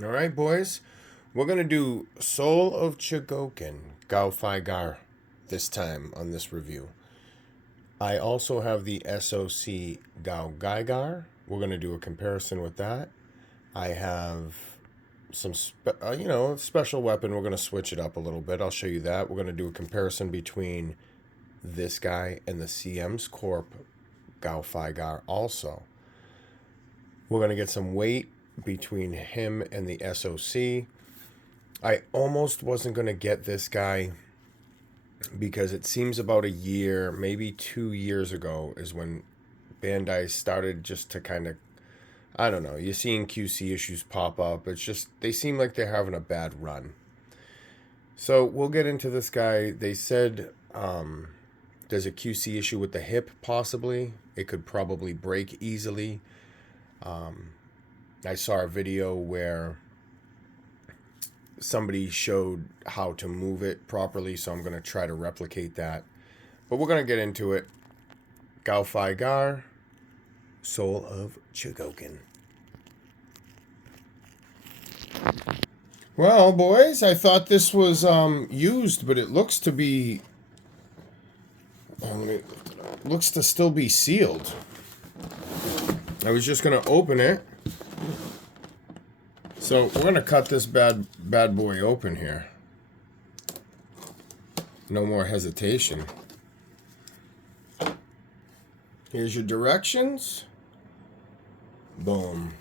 All right, boys. We're going to do Soul of Chogokin, Gaofighgar, this time on this review. I also have the SOC Gaofighgar. We're going to do a comparison with that. I have some, special weapon. We're going to switch it up a little bit. I'll show you that. We're going to do a comparison between this guy and the CM's Corp Gaofighgar also. We're going to get some weight between him and the SOC. I almost wasn't going to get this guy because it seems about a year, maybe 2 years ago, is when Bandai started just to kind of, I don't know, you're seeing QC issues pop up. It's just, they seem like they're having a bad run. So we'll get into this guy. They said there's a QC issue with the hip, possibly. It could probably break easily. I saw a video where somebody showed how to move it properly, so I'm going to try to replicate that. But we're going to get into it. Gaofighgar, Soul of Chogokin. Well, boys, I thought this was used, but it looks to be... looks to still be sealed. I was just going to open it. So we're going to cut this bad boy open here. No more hesitation. Here's your directions. Boom.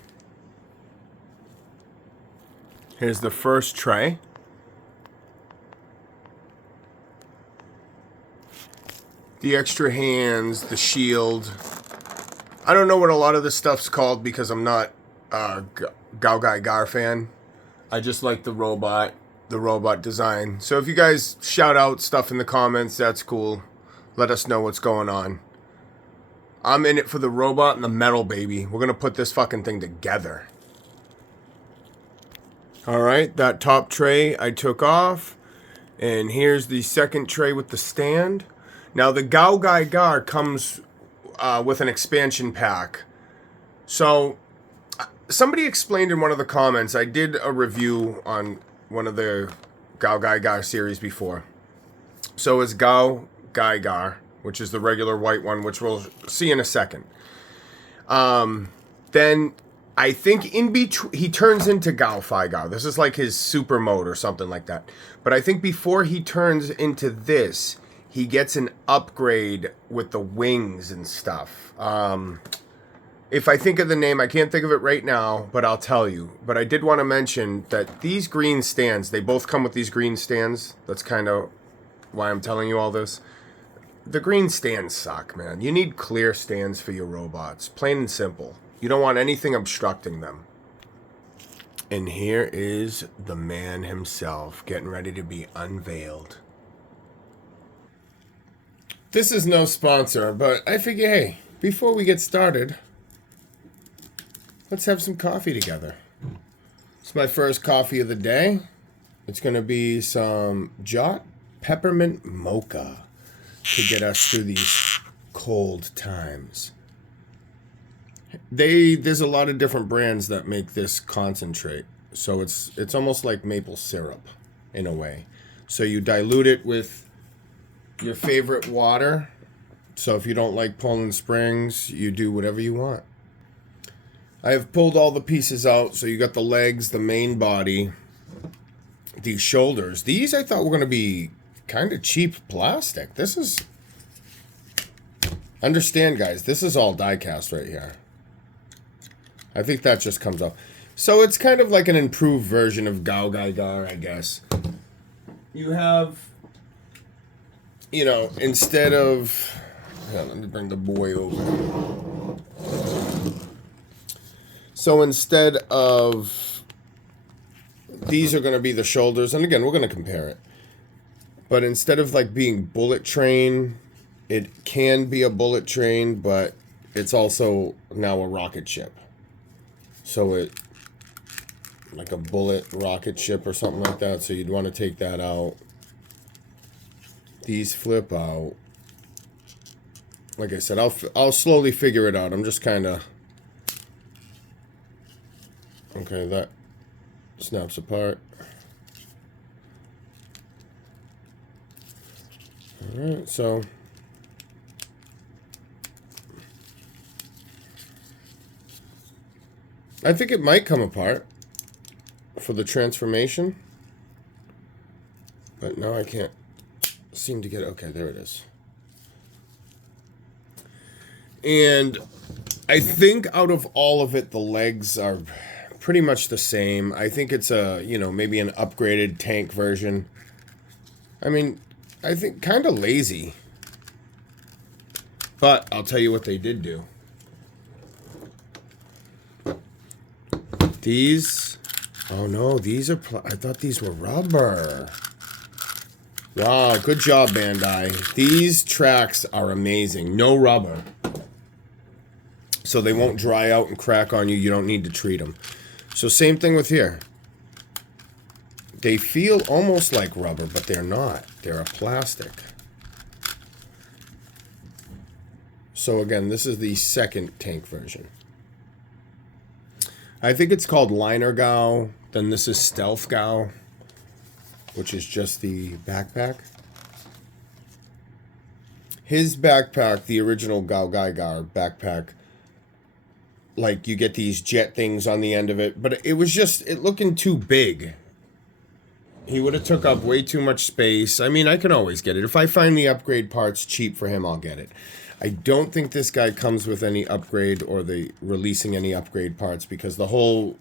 Here's the first tray. The extra hands, the shield. I don't know what a lot of this stuff's called because I'm not a Gaofighgar fan. I just like the robot design. So if you guys shout out stuff in the comments, that's cool. Let us know what's going on. I'm in it for the robot and the metal, baby. We're going to put this fucking thing together. Alright, that top tray I took off. And here's the second tray with the stand. Now the Gaofighgar comes with an expansion pack. So somebody explained in one of the comments, I did a review on one of the Gaofighgar series before. So it's Gaofighgar, which is the regular white one, which we'll see in a second. Then I think in between, he turns into Gaofighgar. This is like his super mode or something like that. But I think before he turns into this, he gets an upgrade with the wings and stuff. If I think of the name, I can't think of it right now, but I'll tell you. But I did want to mention that these green stands, they both come with these green stands. That's kind of why I'm telling you all this. The green stands suck, man. You need clear stands for your robots. Plain and simple. You don't want anything obstructing them. And here is the man himself, getting ready to be unveiled. This is no sponsor, but I figure, hey, before we get started, let's have some coffee together. It's my first coffee of the day. It's going to be some Jot Peppermint Mocha to get us through these cold times. There's a lot of different brands that make this concentrate. So it's almost like maple syrup in a way. So you dilute it with your favorite water. So if you don't like Poland Springs, you do whatever you want. I have pulled all the pieces out. So you got the legs, the main body, these shoulders. These I thought were going to be kind of cheap plastic. This is... Understand, guys, this is all die cast right here. I think that just comes off. So it's kind of like an improved version of Gaofighgar, I guess. You have... You know, instead of... let me bring the boy over. So instead of... These are going to be the shoulders. And again, we're going to compare it. But instead of like being bullet train, it can be a bullet train, but it's also now a rocket ship. So it... Like a bullet rocket ship or something like that. So you'd want to take that out. These flip out. Like I said, I'll slowly figure it out. I'm just kind of... Okay, snaps apart. Alright, so I think it might come apart for the transformation. But now I can't seem to get it. Okay, there it is. And I think out of all of it, the legs are pretty much the same. I think it's a, you know, maybe an upgraded tank version. I mean, I think kind of lazy. But I'll tell you what they did do. These, oh no, these are, I thought these were rubber. Wow, good job, Bandai. These tracks are amazing. No rubber. So they won't dry out and crack on you. You don't need to treat them. So same thing with here. They feel almost like rubber, but they're not. They're a plastic. So again, this is the second tank version. I think it's called Liner Gao. Then this is Stealth Gao, which is just the backpack. His backpack, the original Gaofighgar backpack, like you get these jet things on the end of it, but it was just, it looking too big. He would have took up way too much space. I mean, I can always get it. If I find the upgrade parts cheap for him, I'll get it. I don't think this guy comes with any upgrade or the releasing any upgrade parts because the whole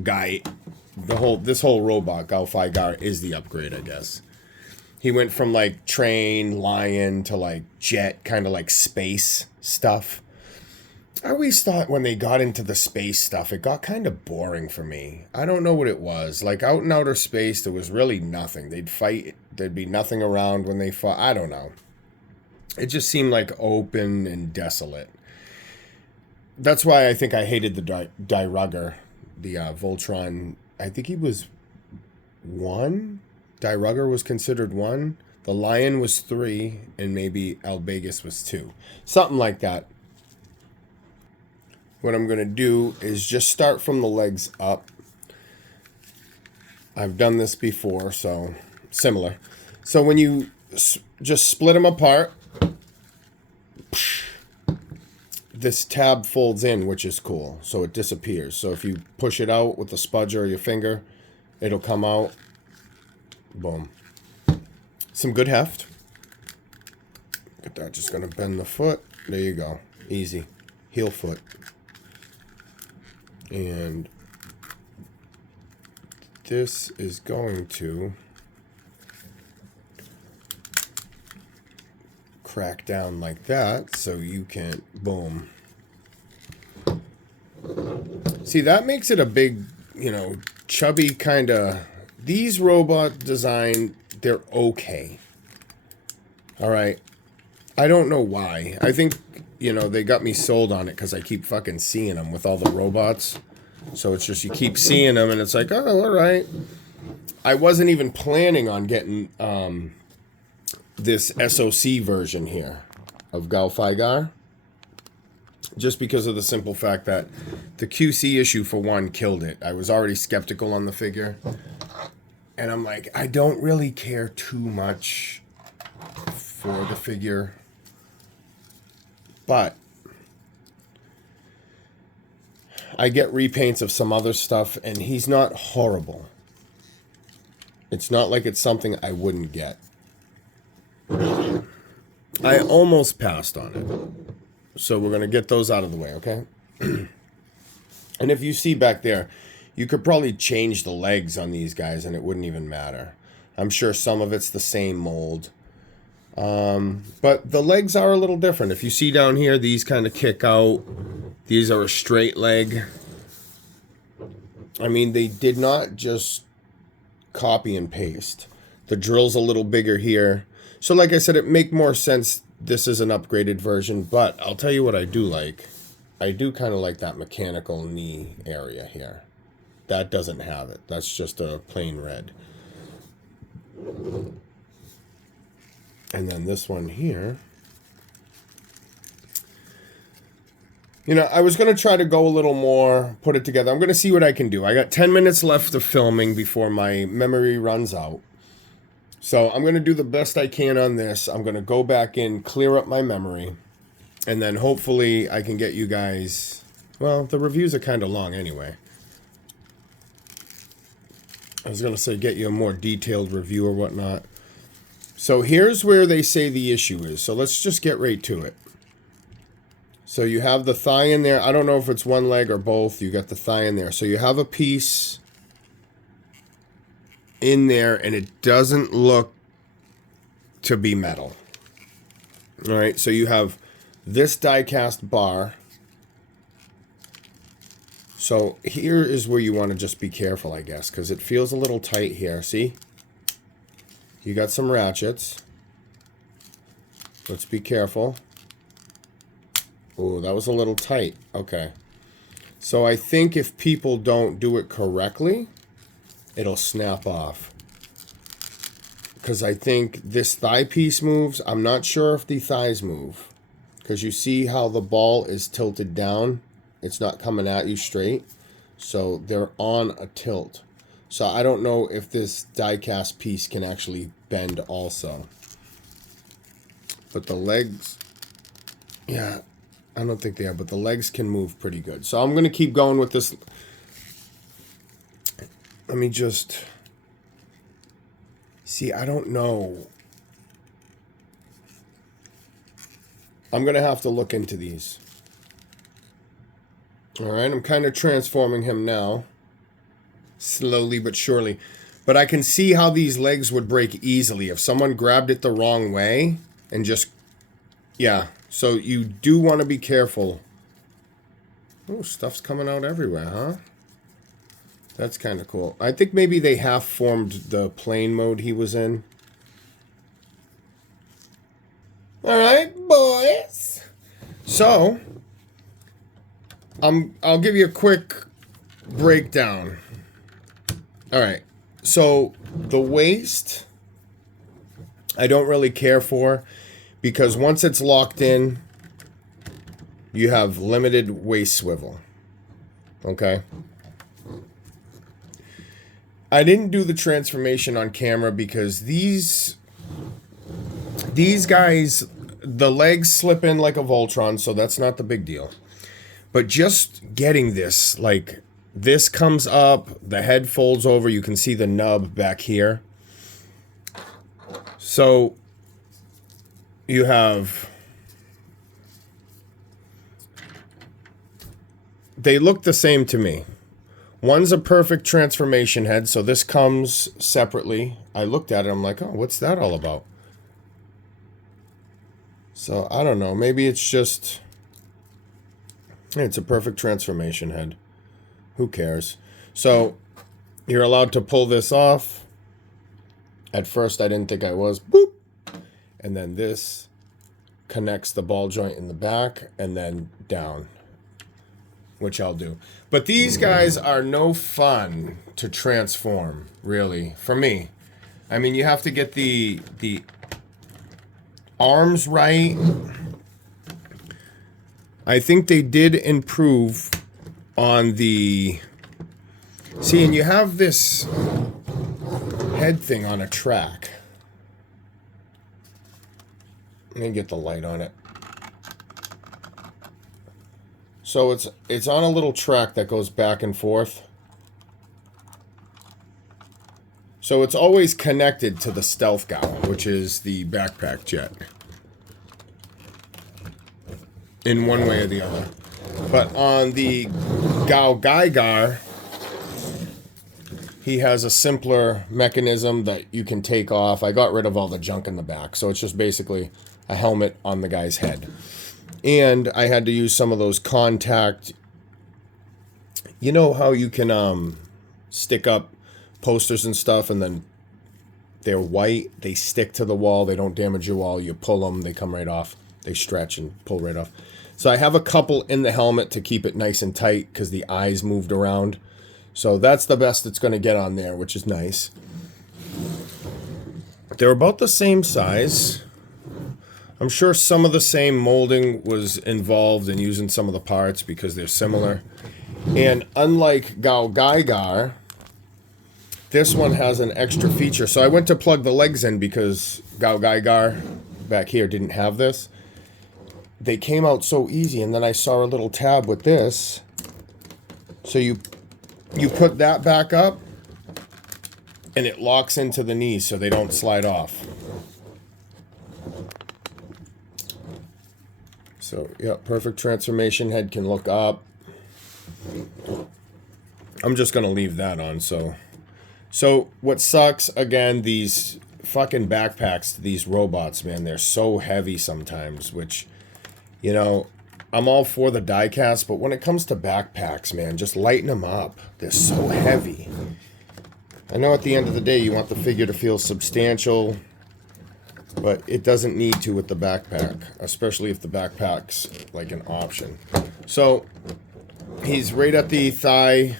guy, this whole robot, Gaofighgar, is the upgrade, I guess. He went from like train, lion to like jet, kind of like space stuff. I always thought when they got into the space stuff, it got kind of boring for me. I don't know what it was. Like out in outer space, there was really nothing. They'd fight. There'd be nothing around when they fought. I don't know. It just seemed like open and desolate. That's why I think I hated the Gaofighgar, the Voltron. I think he was 1. Gaofighgar was considered 1. The Lion was 3, and maybe Albegus was 2. Something like that. What I'm going to do is just start from the legs up. I've done this before, so similar. So when you just split them apart, this tab folds in, which is cool. So it disappears. So if you push it out with the spudger or your finger, it'll come out. Boom. Some good heft. Look at that. Just going to bend the foot. There you go. Easy. Heel foot. And this is going to crack down like that so you can, boom. See, that makes it a big, you know, chubby kind of, these robot design, they're okay. All right. I don't know why. I think, you know, they got me sold on it because I keep fucking seeing them with all the robots. So it's just, you keep seeing them and it's like, oh, all right. I wasn't even planning on getting this SOC version here of Gaofighgar. Just because of the simple fact that the QC issue, for one, killed it. I was already skeptical on the figure. And I'm like, I don't really care too much for the figure. But I get repaints of some other stuff, and he's not horrible. It's not like it's something I wouldn't get. I almost passed on it. So we're going to get those out of the way, okay? And if you see back there, you could probably change the legs on these guys, and it wouldn't even matter. I'm sure some of it's the same mold. But the legs are a little different. If you see down here, these kind of kick out. These are a straight leg. I mean, they did not just copy and paste. The drill's a little bigger here. So like I said, it make more sense. This is an upgraded version, but I'll tell you what I do like. I do kind of like that mechanical knee area here. That doesn't have it. That's just a plain red. And then this one here, You know, I was going to try to go a little more, put it together. I'm going to see what I can do. I got 10 minutes left of filming before my memory runs out. So I'm going to do the best I can on this. I'm going to go back in, clear up my memory, and then hopefully I can get you guys... Well, the reviews are kind of long anyway. I was going to say get you a more detailed review or whatnot. So here's where they say the issue is. So let's just get right to it. So you have the thigh in there. I don't know if it's one leg or both. You got the thigh in there. So you have a piece in there, and it doesn't look to be metal. All right, so you have this die-cast bar. So here is where you want to just be careful, I guess, because it feels a little tight here. See? You got some ratchets. Let's be careful. Oh, that was a little tight. Okay. So I think if people don't do it correctly, it'll snap off. Because I think this thigh piece moves. I'm not sure if the thighs move. Because you see how the ball is tilted down. It's not coming at you straight. So they're on a tilt. So I don't know if this die-cast piece can actually bend also. But the legs... Yeah... I don't think they are, but the legs can move pretty good. So I'm going to keep going with this. Let me just... See, I don't know. I'm going to have to look into these. All right, I'm kind of transforming him now. Slowly but surely. But I can see how these legs would break easily. If someone grabbed it the wrong way and just... Yeah. So you do want to be careful. Oh, stuff's coming out everywhere, huh? That's kind of cool. I think maybe they half-formed the plane mode he was in. All right, boys. So, I'll give you a quick breakdown. All right. So, the waist, I don't really care for. Because once it's locked in, you have limited waist swivel. Okay? I didn't do the transformation on camera because these guys, the legs slip in like a Voltron, so that's not the big deal. But just getting this, like, this comes up, the head folds over, you can see the nub back here. So... You have... They look the same to me. One's a perfect transformation head, so this comes separately. I looked at it, I'm like, oh, what's that all about? So, I don't know. Maybe it's just... It's a perfect transformation head. Who cares? So, you're allowed to pull this off. At first, I didn't think I was. Boop! And then this connects the ball joint in the back and then down, which I'll do. But these guys are no fun to transform, really, for me. I mean, you have to get the arms right. I think they did improve on the... See, and you have this head thing on a track. Let me get the light on it. So it's on a little track that goes back and forth. So it's always connected to the Stealth Gao, which is the backpack jet. In one way or the other. But on the Gaofighgar, he has a simpler mechanism that you can take off. I got rid of all the junk in the back, so it's just basically a helmet on the guy's head. And I had to use some of those contact... You know how you can stick up posters and stuff, and then they're white, they stick to the wall, they don't damage your wall, you pull them, they come right off. They stretch and pull right off. So I have a couple in the helmet to keep it nice and tight, because the eyes moved around. So that's the best it's going to get on there, which is nice. They're about the same size. I'm sure some of the same molding was involved in using some of the parts because they're similar. And unlike Gaofighgar, this one has an extra feature. So I went to plug the legs in because Gaofighgar back here didn't have this. They came out so easy, and then I saw a little tab with this. So you put that back up, and it locks into the knees so they don't slide off. So, yeah, perfect transformation head can look up. I'm just going to leave that on, So what sucks, again, these fucking backpacks to these robots, man, they're so heavy sometimes, which, you know, I'm all for the die cast, but when it comes to backpacks, man, just lighten them up. They're so heavy. I know at the end of the day you want the figure to feel substantial, but it doesn't need to with the backpack, especially if the backpack's like an option. So he's right at the thigh.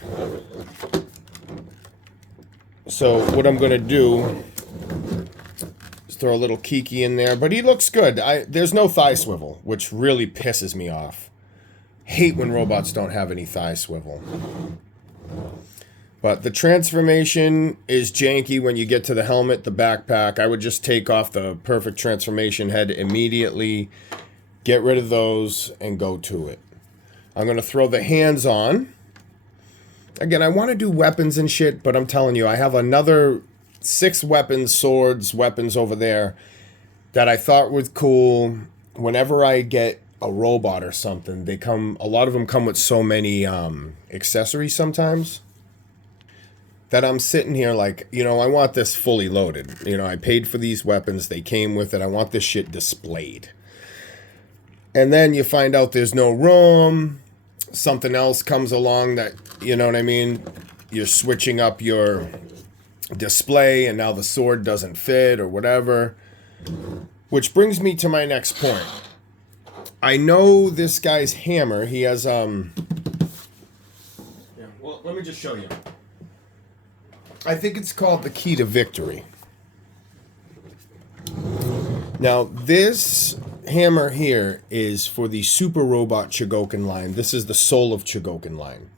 So what I'm going to do is throw a little Kiki in there, but he looks good. There's no thigh swivel, which really pisses me off. Hate when robots don't have any thigh swivel. But the transformation is janky when you get to the helmet, the backpack. I would just take off the perfect transformation head immediately, get rid of those, and go to it. I'm going to throw the hands on. Again, I want to do weapons and shit, but I'm telling you, I have another 6 weapons, swords, weapons over there that I thought was cool. Whenever I get a robot or something, a lot of them come with so many accessories sometimes that I'm sitting here like, you know, I want this fully loaded. You know, I paid for these weapons. They came with it. I want this shit displayed. And then you find out there's no room. Something else comes along that, you know what I mean? You're switching up your display and now the sword doesn't fit or whatever. Which brings me to my next point. I know this guy's hammer. He has, yeah, well, let me just show you. I think it's called the Key to Victory. Now, this hammer here is for the Super Robot Chogokin line. This is the Soul of Chogokin line.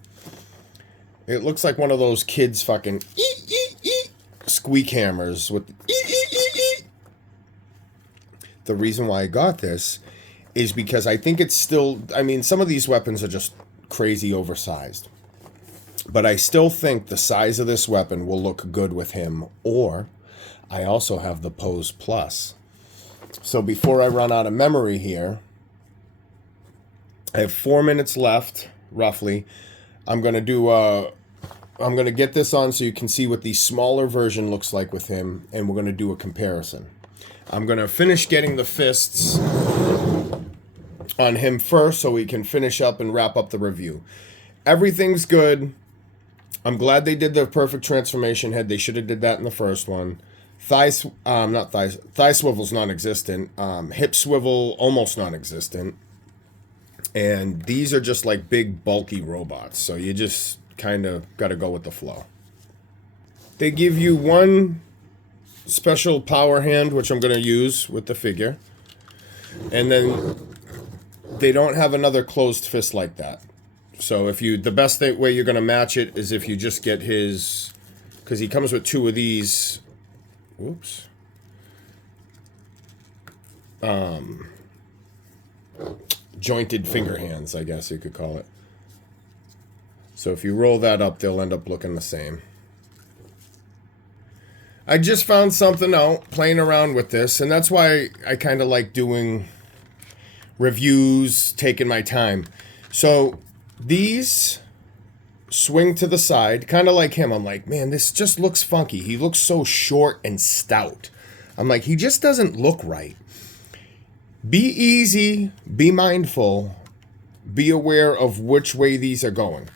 It looks like one of those kids fucking squeak hammers with the reason why I got this is because I think it's still, I mean, some of these weapons are just crazy oversized. But I still think the size of this weapon will look good with him. Or I also have the Pose Plus. So before I run out of memory here, I have 4 minutes left, roughly. I'm going to get this on so you can see what the smaller version looks like with him. And we're going to do a comparison. I'm going to finish getting the fists on him first so we can finish up and wrap up the review. Everything's good. I'm glad they did the perfect transformation head. They should have did that in the first one. Thigh swivel's non-existent. Hip swivel, almost non-existent. And these are just like big, bulky robots. So you just kind of got to go with the flow. They give you one special power hand, which I'm going to use with the figure. And then they don't have another closed fist like that. So the best way you're going to match it is if you just get his, because he comes with 2 of these, whoops, jointed finger hands, I guess you could call it. So if you roll that up, they'll end up looking the same. I just found something out playing around with this, and that's why I kind of like doing reviews, taking my time. So these swing to the side, kind of like him. I'm like, man, this just looks funky. He looks so short and stout. I'm like, he just doesn't look right. Be easy, be mindful, be aware of which way these are going.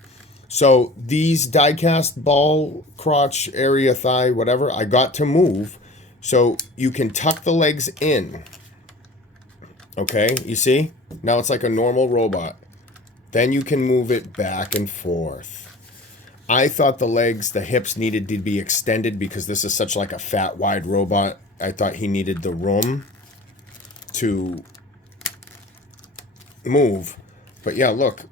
So these die-cast ball, crotch, area, thigh, whatever, I got to move. So you can tuck the legs in. Okay, you see? Now it's like a normal robot. Then you can move it back and forth. I thought the legs, the hips needed to be extended because this is such like a fat, wide robot. I thought he needed the room. to move. But yeah, look.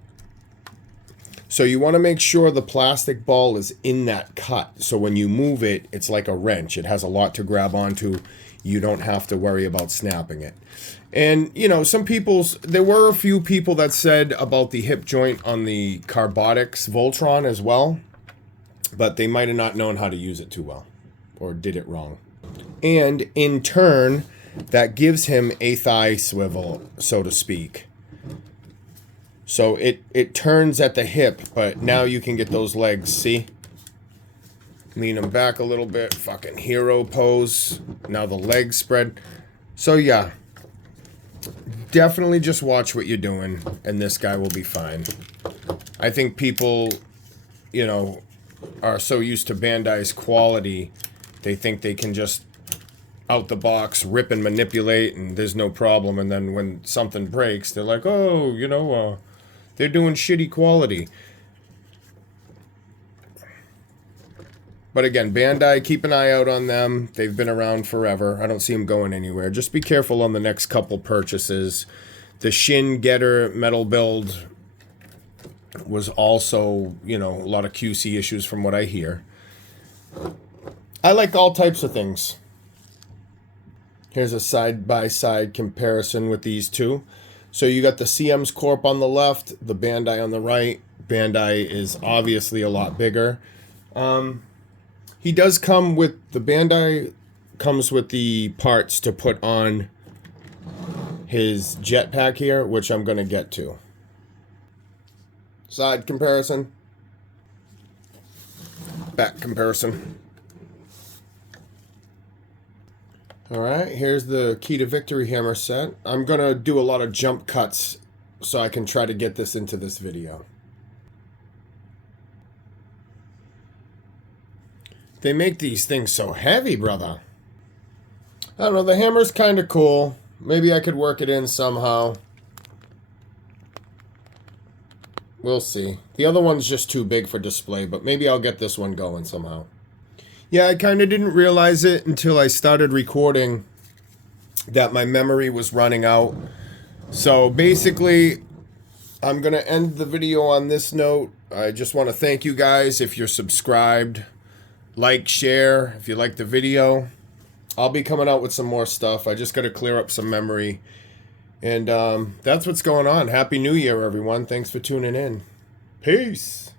So you want to make sure the plastic ball is in that cut. So when you move it, it's like a wrench. It has a lot to grab onto. You don't have to worry about snapping it. And, you know, there were a few people that said about the hip joint on the Carbotix Voltron as well. But they might have not known how to use it too well. Or did it wrong. And in turn, that gives him a thigh swivel, so to speak. So it turns at the hip, but now you can get those legs, see? Lean them back a little bit, fucking hero pose. Now the legs spread. So yeah, definitely just watch what you're doing, and this guy will be fine. I think people, you know, are so used to Bandai's quality, they think they can just out the box rip and manipulate, and there's no problem. And then when something breaks, they're like, oh, you know, they're doing shitty quality. But again, Bandai, keep an eye out on them. They've been around forever. I don't see them going anywhere. Just be careful on the next couple purchases. The Shin Getter metal build was also, you know, a lot of QC issues from what I hear. I like all types of things. Here's a side-by-side comparison with these two. So you got the CM's Corp on the left, the Bandai on the right. Bandai is obviously a lot bigger. He does come with, the Bandai comes with the parts to put on his jetpack here, which I'm going to get to. Side comparison. Back comparison. Alright, here's the Key to Victory hammer set. I'm going to do a lot of jump cuts so I can try to get this into this video. They make these things so heavy, brother. I don't know, the hammer's kind of cool. Maybe I could work it in somehow. We'll see. The other one's just too big for display, but maybe I'll get this one going somehow. Yeah, I kind of didn't realize it until I started recording that my memory was running out. So basically, I'm going to end the video on this note. I just want to thank you guys if you're subscribed. Like, share if you like the video. I'll be coming out with some more stuff. I just got to clear up some memory. And that's what's going on. Happy New Year, everyone. Thanks for tuning in. Peace.